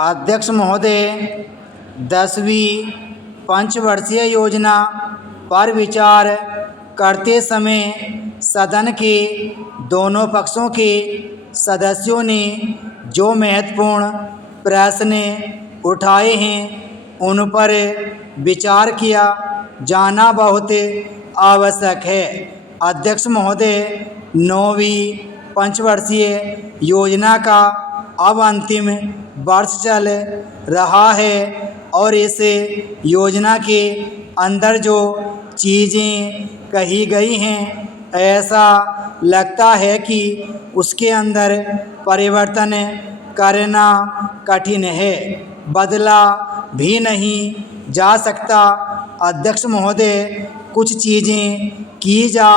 अध्यक्ष महोदय, 10वीं पंचवर्षीय योजना पर विचार करते समय सदन के दोनों पक्षों के सदस्यों ने जो महत्वपूर्ण प्रश्न उठाए हैं उन पर विचार किया जाना बहुत आवश्यक है। अध्यक्ष महोदय, 9वीं पंचवर्षीय योजना का अब अंतिम वर्ष चल रहा है और इस योजना के अंदर जो चीज़ें कही गई हैं, ऐसा लगता है कि उसके अंदर परिवर्तन करना कठिन है, बदला भी नहीं जा सकता। अध्यक्ष महोदय, कुछ चीज़ें की जा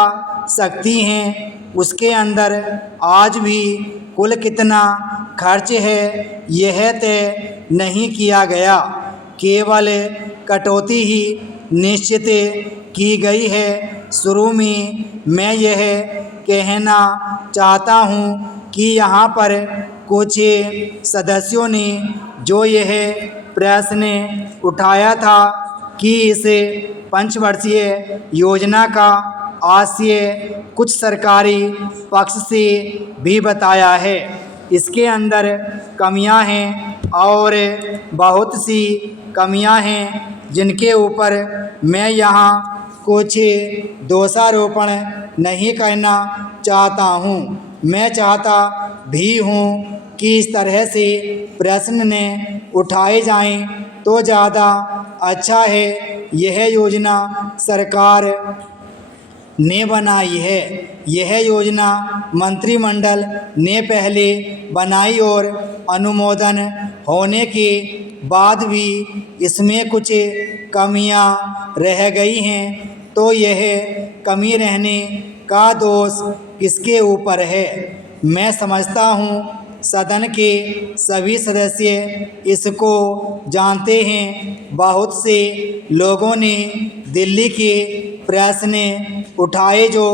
सकती हैं, उसके अंदर आज भी कुल कितना खर्च है यह तय नहीं किया गया, केवल कटौती ही निश्चित की गई है। शुरू में मैं यह कहना चाहता हूँ कि यहाँ पर कुछ सदस्यों ने जो यह प्रश्न उठाया था कि इस पंचवर्षीय योजना का आशय कुछ सरकारी पक्ष से भी बताया है, इसके अंदर कमियां हैं और बहुत सी कमियां हैं जिनके ऊपर मैं यहाँ कुछ दोषारोपण नहीं करना चाहता हूँ। मैं चाहता भी हूँ कि इस तरह से प्रश्न ने उठाए जाएं तो ज़्यादा अच्छा है। यह योजना सरकार ने बनाई है, यह योजना मंत्रिमंडल ने पहले बनाई और अनुमोदन होने के बाद भी इसमें कुछ कमियां रह गई हैं, तो यह कमी रहने का दोष किसके ऊपर है? मैं समझता हूँ सदन के सभी सदस्य इसको जानते हैं। बहुत से लोगों ने दिल्ली के प्रश्न उठाए जो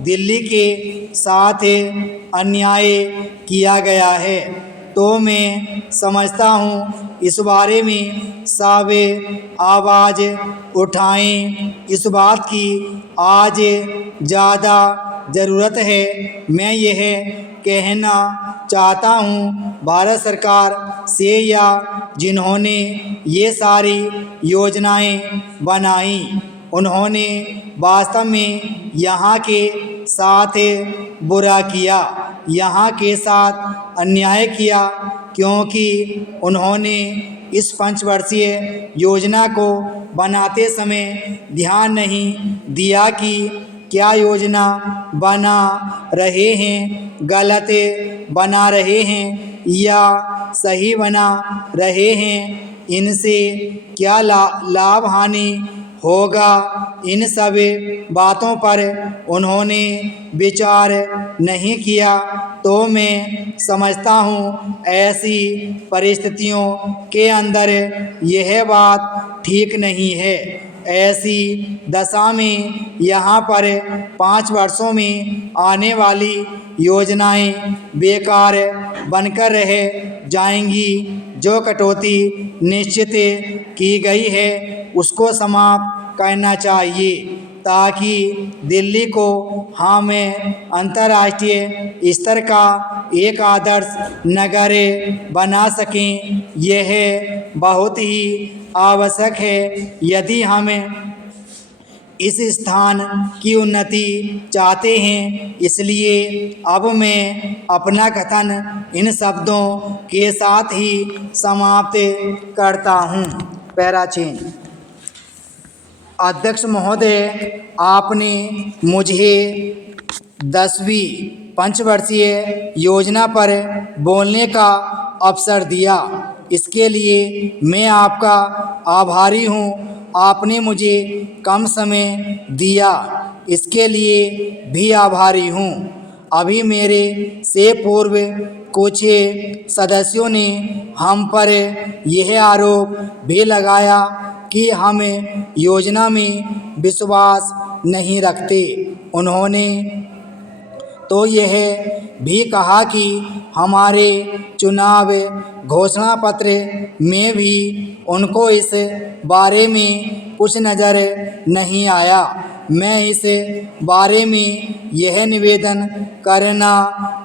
दिल्ली के साथ अन्याय किया गया है, तो मैं समझता हूँ इस बारे में सब आवाज़ उठाएं। इस बात की आज ज़्यादा ज़रूरत है। मैं यह कहना चाहता हूँ भारत सरकार से या जिन्होंने ये सारी योजनाएं बनाई, उन्होंने वास्तव में यहाँ के साथ बुरा किया, यहाँ के साथ अन्याय किया, क्योंकि उन्होंने इस पंचवर्षीय योजना को बनाते समय ध्यान नहीं दिया कि क्या योजना बना रहे हैं गलत बना रहे हैं या सही बना रहे हैं, इनसे क्या लाभ हानि होगा, इन सब बातों पर उन्होंने विचार नहीं किया। तो मैं समझता हूँ ऐसी परिस्थितियों के अंदर यह बात ठीक नहीं है। ऐसी दशा में यहाँ पर 5 वर्षों में आने वाली योजनाएं बेकार बनकर रह जाएंगी। जो कटौती निश्चित की गई है उसको समाप्त करना चाहिए ताकि दिल्ली को हम अंतर्राष्ट्रीय स्तर का एक आदर्श नगर बना सकें। यह बहुत ही आवश्यक है यदि हम इस स्थान की उन्नति चाहते हैं। इसलिए अब मैं अपना कथन इन शब्दों के साथ ही समाप्त करता हूँ। पैराचीन। अध्यक्ष महोदय, आपने मुझे 10वीं पंचवर्षीय योजना पर बोलने का अवसर दिया, इसके लिए मैं आपका आभारी हूँ। आपने मुझे कम समय दिया, इसके लिए भी आभारी हूँ। अभी मेरे से पूर्व कुछ सदस्यों ने हम पर यह आरोप भी लगाया कि हम योजना में विश्वास नहीं रखते। उन्होंने तो यह भी कहा कि हमारे चुनाव घोषणा पत्र में भी उनको इस बारे में कुछ नज़र नहीं आया। मैं इस बारे में यह निवेदन करना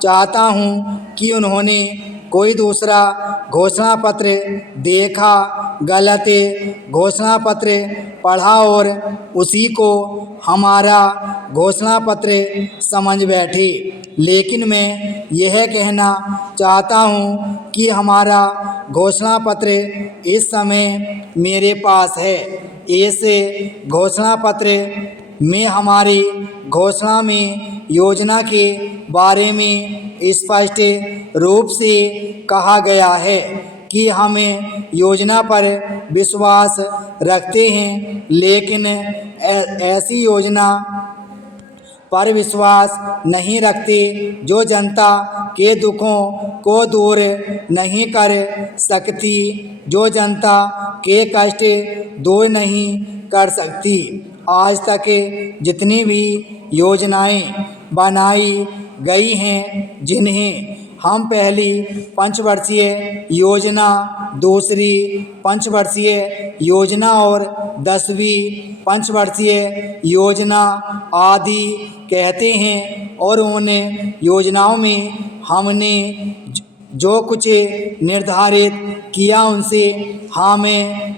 चाहता हूँ कि उन्होंने कोई दूसरा घोषणा पत्र देखा, गलत घोषणा पत्र पढ़ा और उसी को हमारा घोषणा पत्र समझ बैठे। लेकिन मैं यह कहना चाहता हूँ कि हमारा घोषणा पत्र इस समय मेरे पास है। इस घोषणा पत्र में हमारी घोषणा में योजना के बारे में स्पष्ट रूप से कहा गया है कि हम योजना पर विश्वास रखते हैं, लेकिन ऐसी योजना पर विश्वास नहीं रखते जो जनता के दुखों को दूर नहीं कर सकती, जो जनता के कष्ट दूर नहीं कर सकती। आज तक जितनी भी योजनाएं बनाई गई हैं, जिन्हें हम पहली पंचवर्षीय योजना, दूसरी पंचवर्षीय योजना और 10वीं पंचवर्षीय योजना आदि कहते हैं, और उन योजनाओं में हमने जो कुछ निर्धारित किया उनसे हम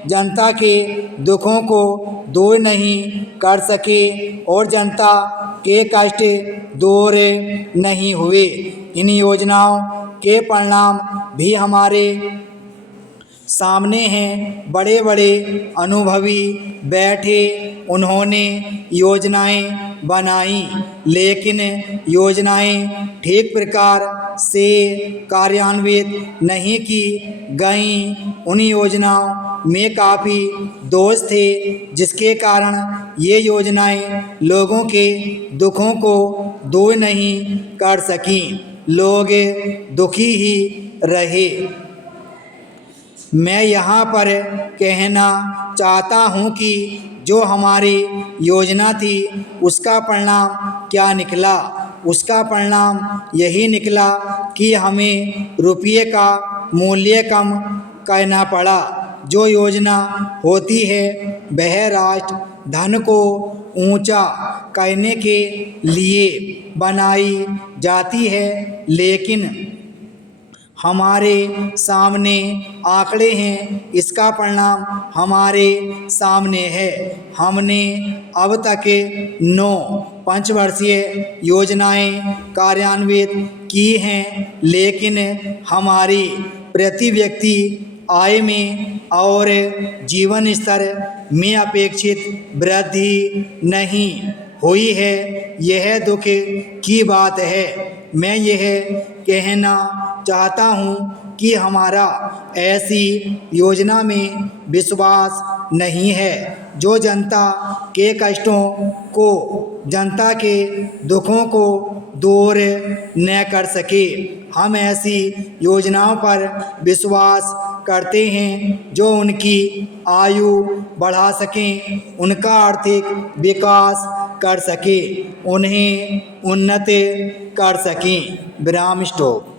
जनता के दुखों को दूर नहीं कर सके और जनता के कष्ट दूर नहीं हुए। इन योजनाओं के परिणाम भी हमारे सामने हैं। बड़े बड़े अनुभवी बैठे, उन्होंने योजनाएं बनाई, लेकिन योजनाएं ठीक प्रकार से कार्यान्वित नहीं की गईं। उन योजनाओं में काफ़ी दोष थे, जिसके कारण ये योजनाएं लोगों के दुखों को दूर नहीं कर सकीं। लोग दुखी ही रहे। मैं यहाँ पर कहना चाहता हूँ कि जो हमारी योजना थी उसका परिणाम क्या निकला। उसका परिणाम यही निकला कि हमें रुपये का मूल्य कम करना पड़ा। जो योजना होती है वह राष्ट्र धन को ऊंचा करने के लिए बनाई जाती है, लेकिन हमारे सामने आंकड़े हैं, इसका परिणाम हमारे सामने है। हमने अब तक 9 पंचवर्षीय योजनाएं कार्यान्वित की हैं, लेकिन हमारी प्रति व्यक्ति आय में और जीवन स्तर में अपेक्षित वृद्धि नहीं हुई है। यह दुख की बात है। मैं यह कहना चाहता हूँ कि हमारा ऐसी योजना में विश्वास नहीं है जो जनता के कष्टों को, जनता के दुखों को दूर न कर सके। हम ऐसी योजनाओं पर विश्वास करते हैं जो उनकी आयु बढ़ा सकें, उनका आर्थिक विकास कर सके, उन्हें उन्नत कर सकें। विराम स्टॉप।